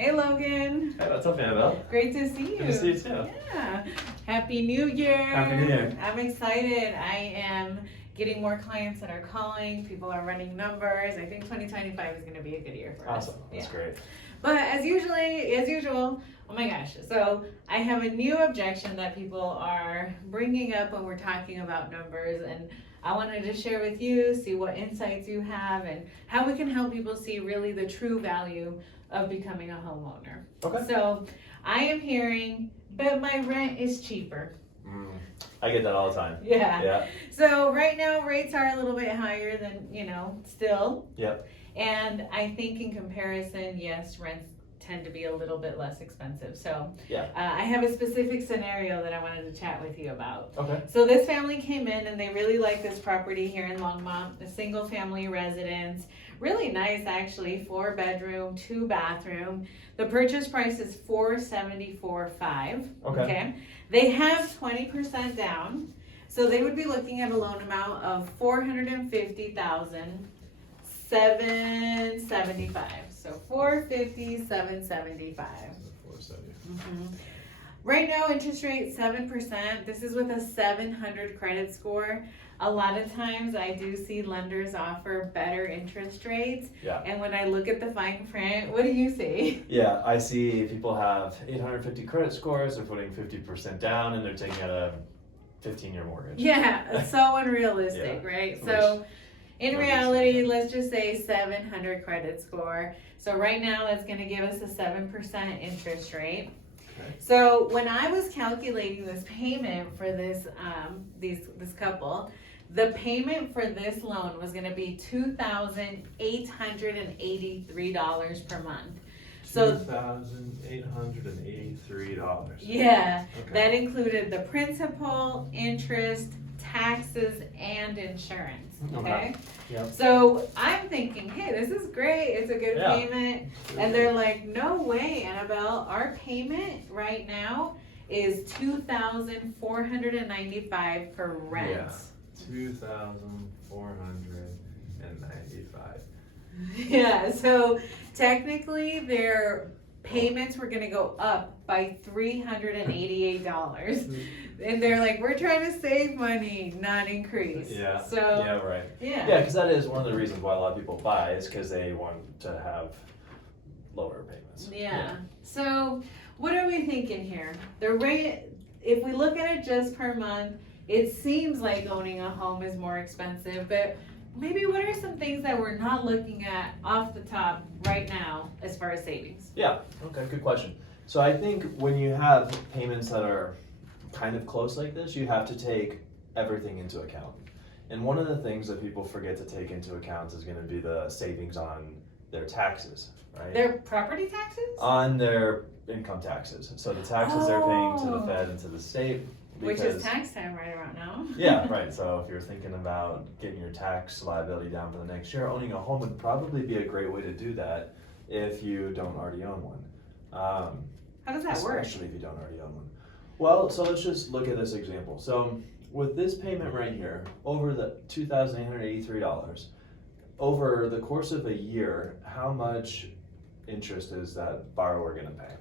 Hey Logan. Hey, what's up, Anabel? Great to see you. Good to see you too. Yeah. Happy New Year. Happy New Year. I'm excited. I am getting more clients that are calling. People are running numbers. I think 2025 is going to be a good year for us. Awesome. That's great. But as usual, oh my gosh. So I have a new objection that people are bringing up when we're talking about numbers, and I wanted to share with you, see what insights you have, and how we can help people see really the true value of becoming a homeowner. Okay. So I am hearing, but my rent is cheaper. I get that all the time. Yeah. So right now rates are a little bit higher than, still. Yep. And I think in comparison, yes, rents tend to be a little bit less expensive. So I have a specific scenario that I wanted to chat with you about. Okay. So this family came in and they really like this property here in Longmont, a single family residence. Really nice actually, 4-bedroom, 2-bathroom. The purchase price is $474,500. Okay. They have 20% down. So they would be looking at a loan amount of $450,775. So $450,775. Mm-hmm. Right now, interest rate 7%. This is with a 700 credit score. A lot of times I do see lenders offer better interest rates. Yeah. And when I look at the fine print, what do you see? Yeah, I see people have 850 credit scores, they're putting 50% down, and they're taking out a 15-year mortgage. Yeah, it's so unrealistic, right? So in reality, let's just say 700 credit score. So right now that's going to give us a 7% interest rate. Okay. So when I was calculating this payment for this couple, the payment for this loan was going to be $2,883 per month. So $2,883. Yeah, Okay. that included the principal, interest, taxes, and insurance. Okay. Yep. So I'm thinking, hey, this is great. It's a good Yeah. payment. And they're like, no way, Anabel. Our payment right now is $2,495 for rent. Yeah. 2,495. Yeah, so technically their payments were going to go up by $388. And they're like, we're trying to save money, not increase. Yeah. So Yeah, right. Yeah. Yeah, because that is one of the reasons why a lot of people buy, is because they want to have lower payments. Yeah. So what are we thinking here? The rate, if we look at it just per month, it seems like owning a home is more expensive, but maybe what are some things that we're not looking at off the top right now as far as savings? Yeah, okay, good question. So I think when you have payments that are kind of close like this, you have to take everything into account. And one of the things that people forget to take into account is going to be the savings on their taxes, right? Their property taxes? On their income taxes. So the taxes they're paying to the Fed and to the state. Which is tax time right around now. Yeah, right. So if you're thinking about getting your tax liability down for the next year, owning a home would probably be a great way to do that if you don't already own one. How does that work? Especially if you don't already own one. Well, so let's just look at this example. So with this payment right here, over the $2,883, over the course of a year, how much interest is that borrower going to pay?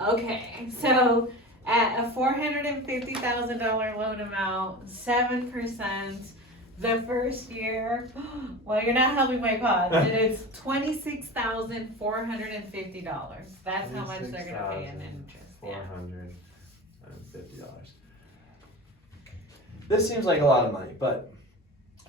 Okay, so at a $450,000 loan amount, 7%, the first year, well, you're not helping my cause, and it's $26,450. That's how much they're gonna pay in interest. $450. This seems like a lot of money, but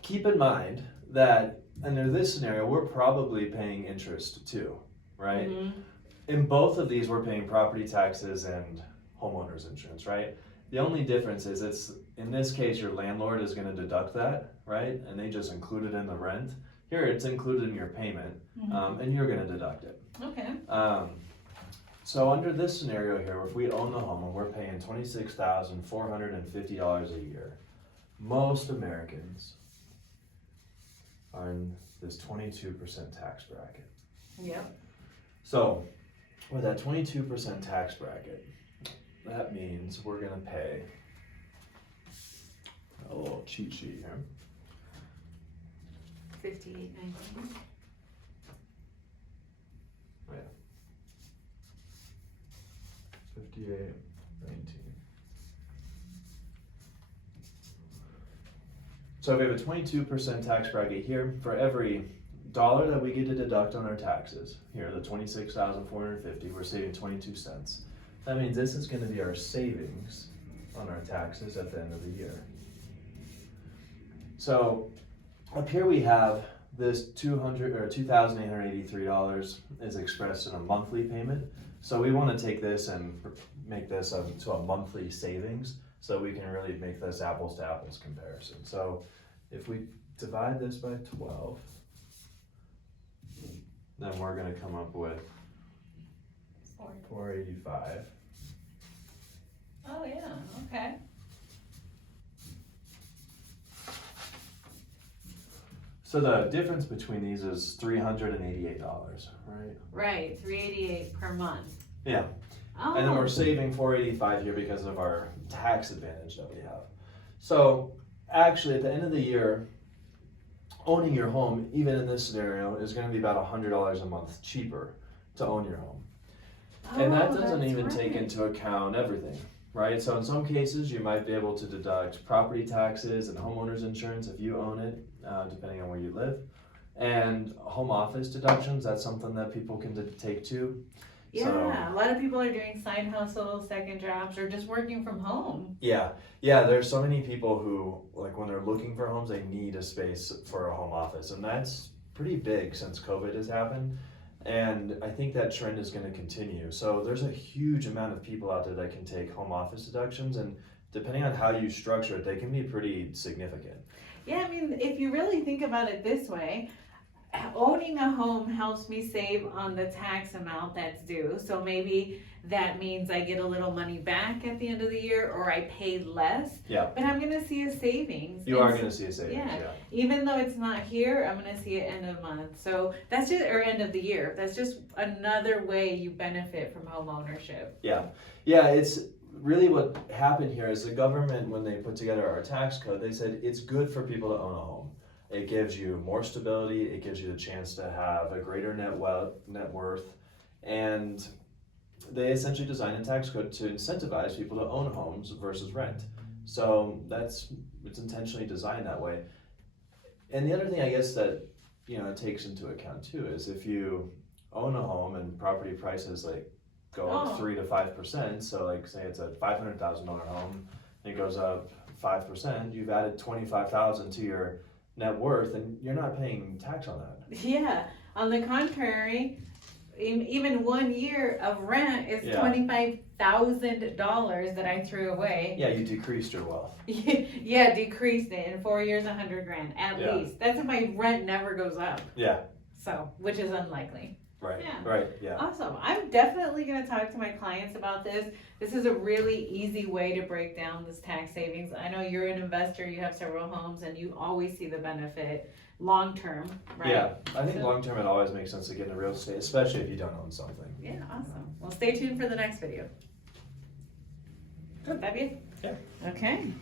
keep in mind that under this scenario, we're probably paying interest too, right? Mm-hmm. In both of these, we're paying property taxes and homeowner's insurance, right? The only difference is in this case, your landlord is going to deduct that, right? And they just include it in the rent. Here, it's included in your payment, and you're going to deduct it. Okay. So under this scenario here, if we own the home and we're paying $26,450 a year, most Americans are in this 22% tax bracket. Yep. So with that 22% tax bracket, that means we're gonna pay a little cheat sheet here. $58.19. Oh, yeah. 58.19. So we have a 22% tax bracket here. For every dollar that we get to deduct on our taxes, here, the 26,450, we're saving 22 cents. That means this is gonna be our savings on our taxes at the end of the year. So up here we have this $2,883 is expressed in a monthly payment. So we wanna take this and make this to a monthly savings so we can really make this apples to apples comparison. So if we divide this by 12, then we're gonna come up with 485. Oh, yeah, okay. So the difference between these is $388, right? Right, $388 per month. Yeah. Oh. And then we're saving $485 here because of our tax advantage that we have. So actually at the end of the year, owning your home, even in this scenario, is gonna be about $100 a month cheaper to own your home. And that doesn't even take into account everything, right? So in some cases, you might be able to deduct property taxes and homeowner's insurance if you own it, depending on where you live. And home office deductions, that's something that people can take too. Yeah, a lot of people are doing side hustles, second jobs, or just working from home. Yeah, there's so many people who, like when they're looking for homes, they need a space for a home office. And that's pretty big since COVID has happened. And I think that trend is gonna continue. So there's a huge amount of people out there that can take home office deductions, and depending on how you structure it, they can be pretty significant. Yeah, I mean, if you really think about it this way, owning a home helps me save on the tax amount that's due. So maybe that means I get a little money back at the end of the year, or I pay less. Yeah. But I'm gonna see a savings. You are gonna see a savings, yeah. Even though it's not here, I'm gonna see it end of month. So that's just, or end of the year. That's just another way you benefit from home ownership. Yeah, it's really what happened here is the government, when they put together our tax code, they said it's good for people to own a home. It gives you more stability, it gives you the chance to have a greater net worth, and they essentially designed a tax code to incentivize people to own homes versus rent. So it's intentionally designed that way. And the other thing I guess that it takes into account too is if you own a home and property prices go up 3 to 5%, so say it's a $500,000 home, and it goes up 5%, you've added $25,000 to your net worth, and you're not paying tax on that. Yeah, on the contrary, even 1 year of rent is $25,000 that I threw away. Yeah, you decreased your wealth. Yeah, decreased it in 4 years, $100,000 at least. That's if my rent never goes up. Yeah. So, which is unlikely. Right. Yeah. Right. Yeah. Awesome. I'm definitely going to talk to my clients about this. This is a really easy way to break down this tax savings. I know you're an investor, you have several homes, and you always see the benefit long term, right? Yeah, I think long term it always makes sense to get into real estate, especially if you don't own something. Yeah, awesome. Well, stay tuned for the next video. Good. That be it? Yeah. Okay.